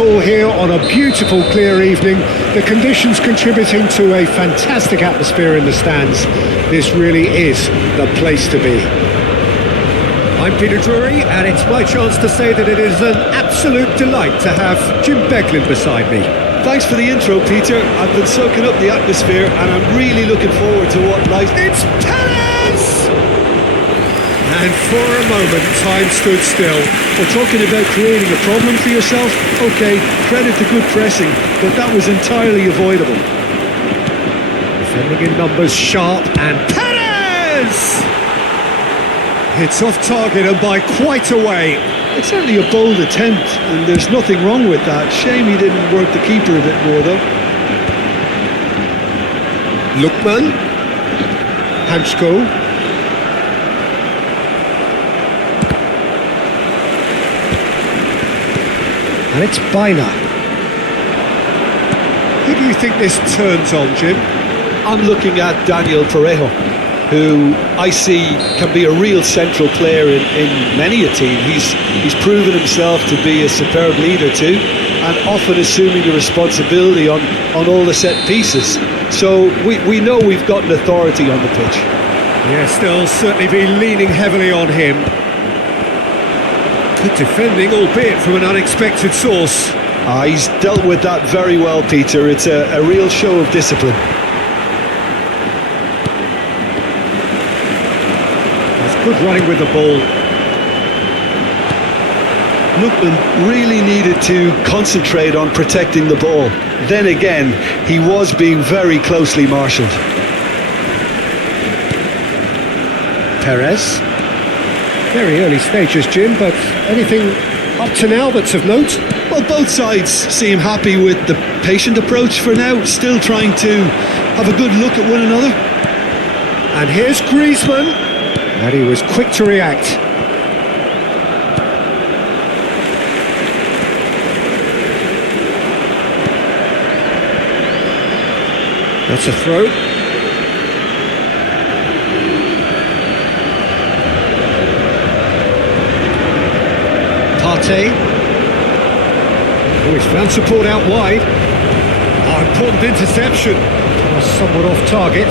All here on a beautiful clear evening, the conditions contributing to a fantastic atmosphere in the stands. This really is the place to be. I'm Peter Drury, and it's my chance to say that it is an absolute delight to have Jim Beglin beside me. Thanks for the intro, Peter. I've been soaking up the atmosphere and I'm really looking forward to what lies. It's Perez! And for a moment, time stood still. We're talking about creating a problem for yourself. Okay, credit to good pressing, but that was entirely avoidable. Defending in numbers, sharp, and Perez! It's off target and by quite a way. It's certainly a bold attempt, and there's nothing wrong with that. Shame he didn't work the keeper a bit more, though. Lookman. Hansko. And it's Bina. Who do you think this turns on, Jim? I'm looking at Daniel Parejo, who I see can be a real central player in many a team. He's proven himself to be a superb leader too, and often assuming the responsibility on all the set pieces. So we know we've got an authority on the pitch. Yes, they'll certainly be leaning heavily on him. Good defending, albeit from an unexpected source. He's dealt with that very well, Peter. It's a real show of discipline. Good running with the ball. Lookman really needed to concentrate on protecting the ball. Then again, he was being very closely marshalled. Perez. Very early stages, Jim, but anything up to now that's of note? Well, both sides seem happy with the patient approach for now, still trying to have a good look at one another. And here's Griezmann. And he was quick to react. That's a throw. Partey. Oh, he's found support out wide. Oh, important interception. Somewhat off target.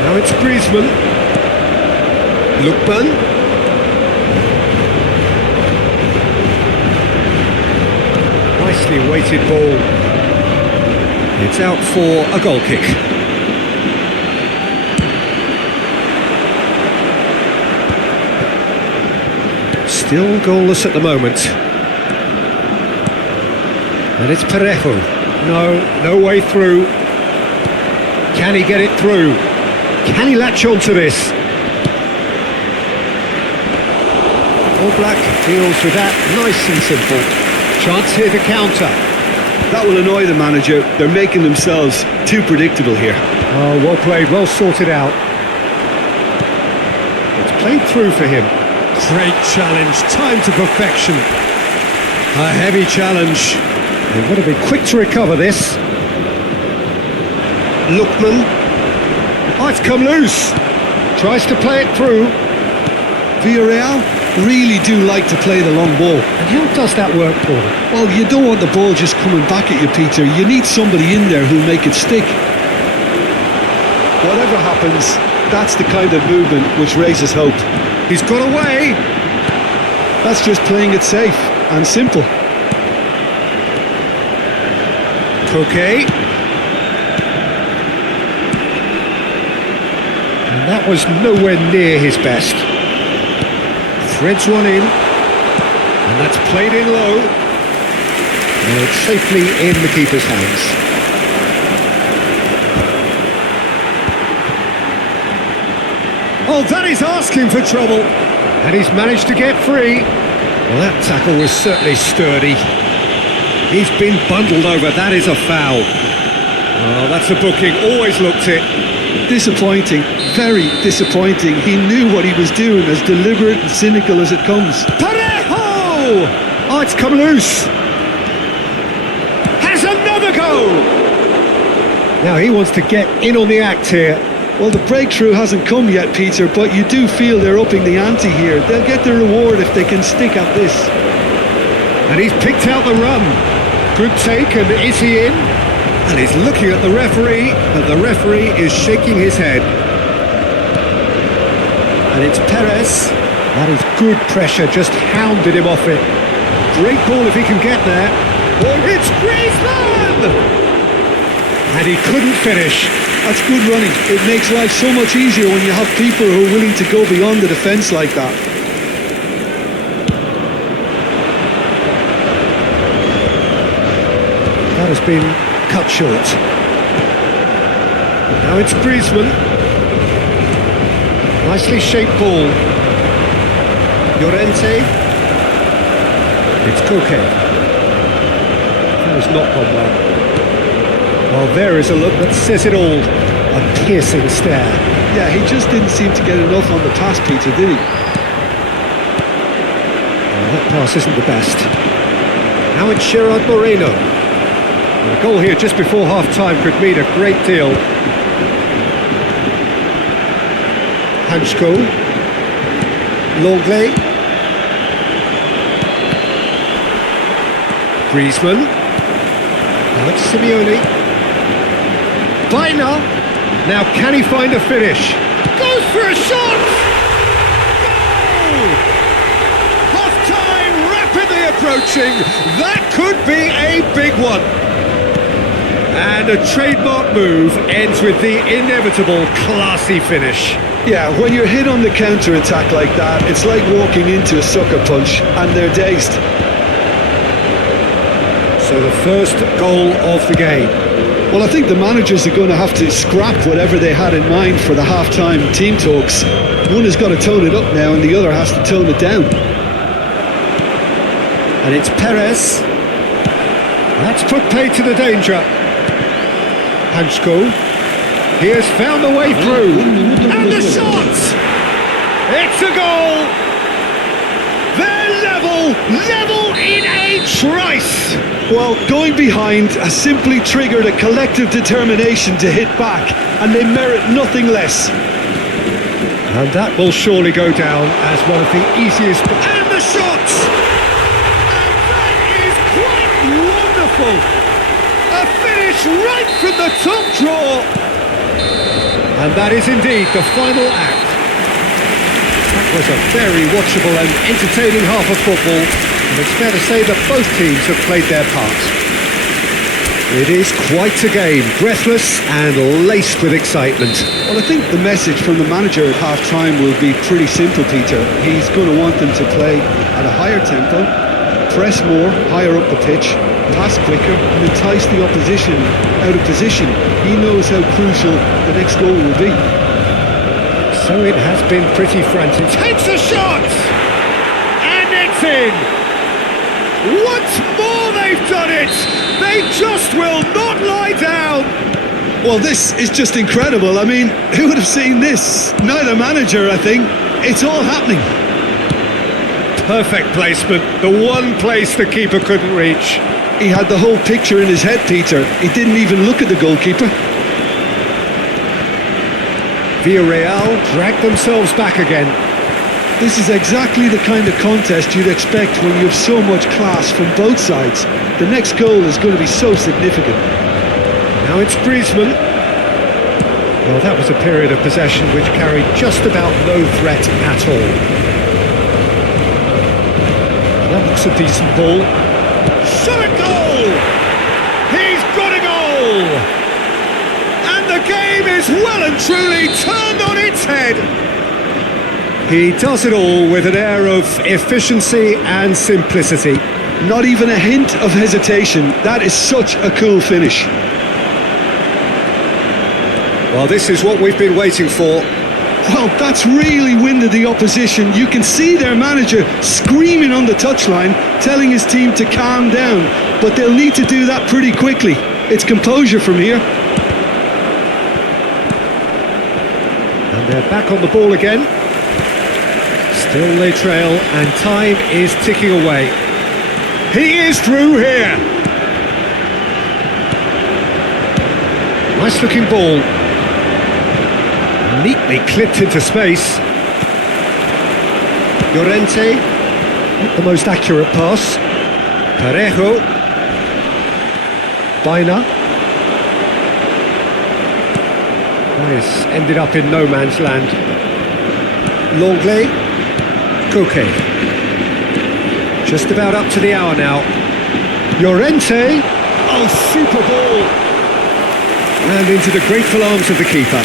Now it's Griezmann. Lookman. Nicely weighted ball. It's out for a goal kick. Still goalless at the moment. And it's Parejo. No way through. Can he get it through? Can he latch on to this? All Black deals with that nice and simple. Chance here to counter. That will annoy the manager. They're making themselves too predictable here. Oh, well played, well sorted out. It's played through for him. Great challenge, time to perfection. A heavy challenge. They've got to be quick to recover this. Lookman. Oh, it's come loose. Tries to play it through. Villarreal really do like to play the long ball. And how does that work for them? Well, you don't want the ball just coming back at you, Peter. You need somebody in there who'll make it stick. Whatever happens, that's the kind of movement which raises hope. He's got away. That's just playing it safe and simple. Coquet. That was nowhere near his best. Threads one in, and that's played in low, and it's safely in the keeper's hands. Oh, that is asking for trouble, and he's managed to get free. Well, that tackle was certainly sturdy. He's been bundled over, that is a foul. Oh, that's a booking, always looked it. Disappointing, very disappointing. He knew what he was doing, as deliberate and cynical as it comes. Parejo! Oh, it's come loose. Has another go! Now he wants to get in on the act here. Well, the breakthrough hasn't come yet, Peter, but you do feel they're upping the ante here. They'll get the reward if they can stick at this. And he's picked out the run. Good take, and is he in? And he's looking at the referee, and the referee is shaking his head. And it's Perez. That is good pressure, just hounded him off it. Great ball if he can get there. Oh, it's Griezmann! And he couldn't finish. That's good running. It makes life so much easier when you have people who are willing to go beyond the defence like that. That has been cut short. Now it's Griezmann. Nicely shaped ball. Llorente. It's Koke. That has not gone well. Well, there is a look that says it all. A piercing stare. Yeah, he just didn't seem to get enough on the pass, Peter, did he? Well, that pass isn't the best. Now it's Gerard Moreno. And a goal here just before half-time could mean a great deal. Hansko. Longley. Griezmann. Now it's Simeone. Baina. Now can he find a finish? Goes for a shot! Goal! Half-time rapidly approaching. That could be a big one. And a trademark move ends with the inevitable classy finish. Yeah, when you're hit on the counter-attack like that, it's like walking into a sucker punch, and they're dazed. So the first goal of the game. Well, I think the managers are going to have to scrap whatever they had in mind for the half-time team talks. One has got to tone it up now, and the other has to tone it down. And it's Perez. That's put paid to the danger. Hansko. He has found a way through. And the shot! It's a goal! They're level in a trice! Well, going behind has simply triggered a collective determination to hit back, and they merit nothing less. And that will surely go down as one of the easiest... And the shot! And that is quite wonderful! A finish right from the top draw! And that is indeed the final act. That was a very watchable and entertaining half of football, and it's fair to say that both teams have played their part. It is quite a game, breathless and laced with excitement. Well, I think the message from the manager at half-time will be pretty simple, Peter. He's going to want them to play at a higher tempo, press more, higher up the pitch, pass quicker, and entice the opposition out of position. He knows how crucial the next goal will be. So it has been pretty frantic. Takes a shot! And it's in! Once more they've done it! They just will not lie down! Well, this is just incredible. I mean, who would have seen this? Neither manager, I think. It's all happening. Perfect placement, the one place the keeper couldn't reach. He had the whole picture in his head, Peter. He didn't even look at the goalkeeper. Villarreal dragged themselves back again. This is exactly the kind of contest you'd expect when you have so much class from both sides. The next goal is going to be so significant. Now it's Griezmann. Well, that was a period of possession which carried just about no threat at all. That looks a decent ball. Shot a goal! He's got a goal! And the game is well and truly turned on its head. He does it all with an air of efficiency and simplicity. Not even a hint of hesitation. That is such a cool finish. Well, this is what we've been waiting for. Well, that's really winded the opposition. You can see their manager screaming on the touchline, telling his team to calm down. But they'll need to do that pretty quickly. It's composure from here. And they're back on the ball again. Still they trail, and time is ticking away. He is through here. Nice looking ball. Neatly clipped into space. Llorente, not the most accurate pass. Parejo. Baina. Nice, ended up in no man's land. Longley. Koke. Just about up to the hour now. Llorente. Oh, super ball. And into the grateful arms of the keeper.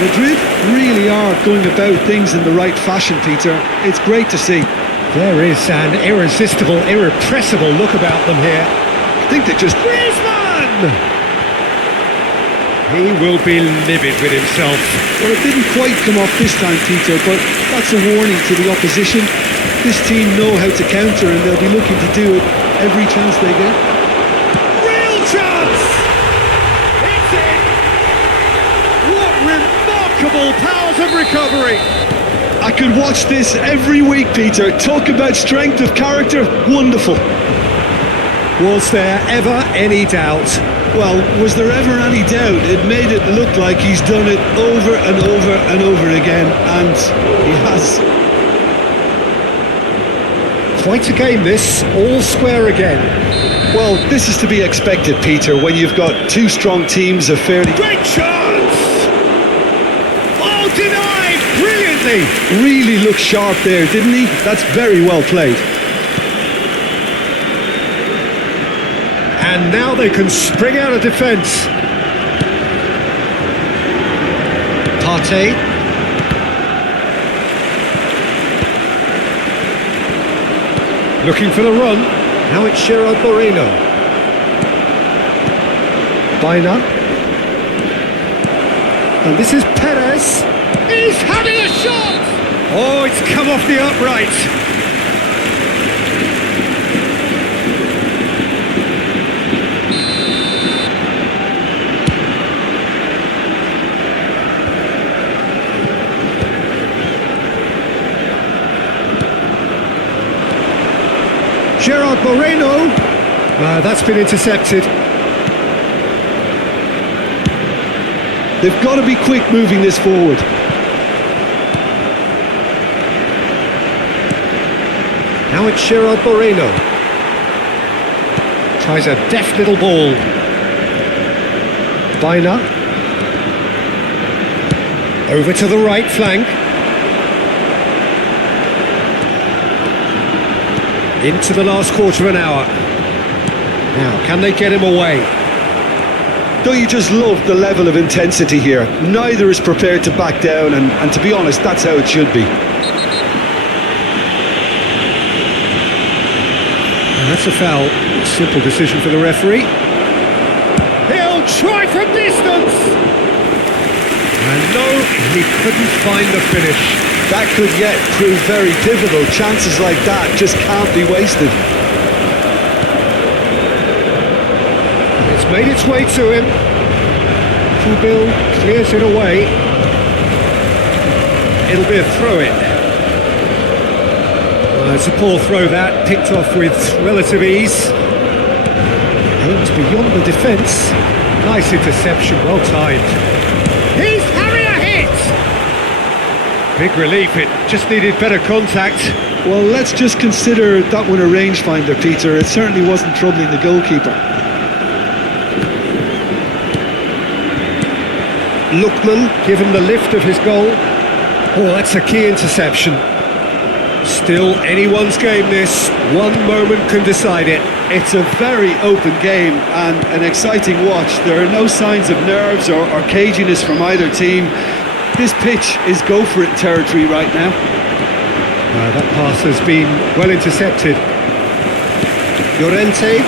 Madrid really are going about things in the right fashion, Peter. It's great to see. There is an irresistible, irrepressible look about them here. I think they just... Griezmann! He will be livid with himself. Well, it didn't quite come off this time, Peter, but that's a warning to the opposition. This team know how to counter and they'll be looking to do it every chance they get. Real chance! It's in! What remarkable powers of recovery! I could watch this every week, Peter. Talk about strength of character. Wonderful. Was there ever any doubt? Well, was there ever any doubt? It made it look like he's done it over and over and over again, and he has. Quite a game this, all square again. Well, this is to be expected, Peter, when you've got two strong teams of fairly... Great chance! Oh, denied! Brilliantly! Really looked sharp there, didn't he? That's very well played. And now they can spring out of defence. Partey. Looking for the run. Now it's Gerard Moreno. Baina. And this is Perez. He's having a shot! Oh, it's come off the upright. Gerard Moreno. That's been intercepted. They've got to be quick moving this forward. Now it's Gerard Moreno. Tries a deft little ball. Baina. Over to the right flank. Into the last quarter of an hour. Now, can they get him away? Don't you just love the level of intensity here? Neither is prepared to back down, and to be honest, that's how it should be. And that's a foul. Simple decision for the referee. He'll try from distance! And no, he couldn't find the finish. That could yet prove very pivotal. Chances like that just can't be wasted. It's made its way to him. Kubil clears it away. It'll be a throw-in. It's a poor throw that, picked off with relative ease. Aims beyond the defence. Nice interception, well timed. He's having a hit! Big relief, it just needed better contact. Well, let's just consider that one a rangefinder, Peter. It certainly wasn't troubling the goalkeeper. Lookman given the lift of his goal. Oh, that's a key interception. Still anyone's game this. One moment can decide it. It's a very open game and an exciting watch. There are no signs of nerves or caginess from either team. This pitch is go-for-it territory right now. That pass has been well intercepted. Llorente.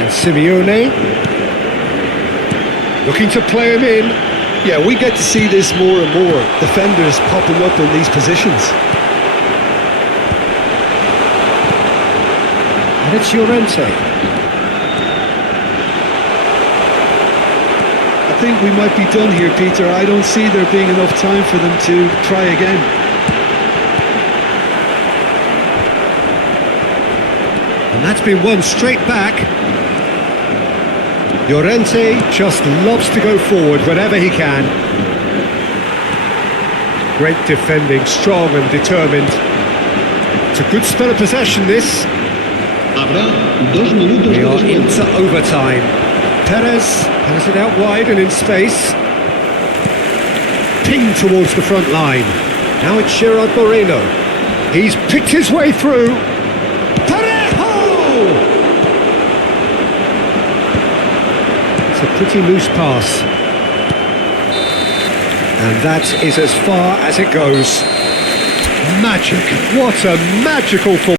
And Simeone. Looking to play him in. Yeah, we get to see this more and more. Defenders popping up in these positions. And it's Llorente. I think we might be done here, Peter. I don't see there being enough time for them to try again. And that's been won straight back. Llorente just loves to go forward whenever he can. Great defending, strong and determined. It's a good spell of possession, this. We are into overtime. Perez has it out wide and in space. Pinged towards the front line. Now it's Gerard Moreno. He's picked his way through. It's a pretty loose pass. And that is as far as it goes. Magic. What a magical football.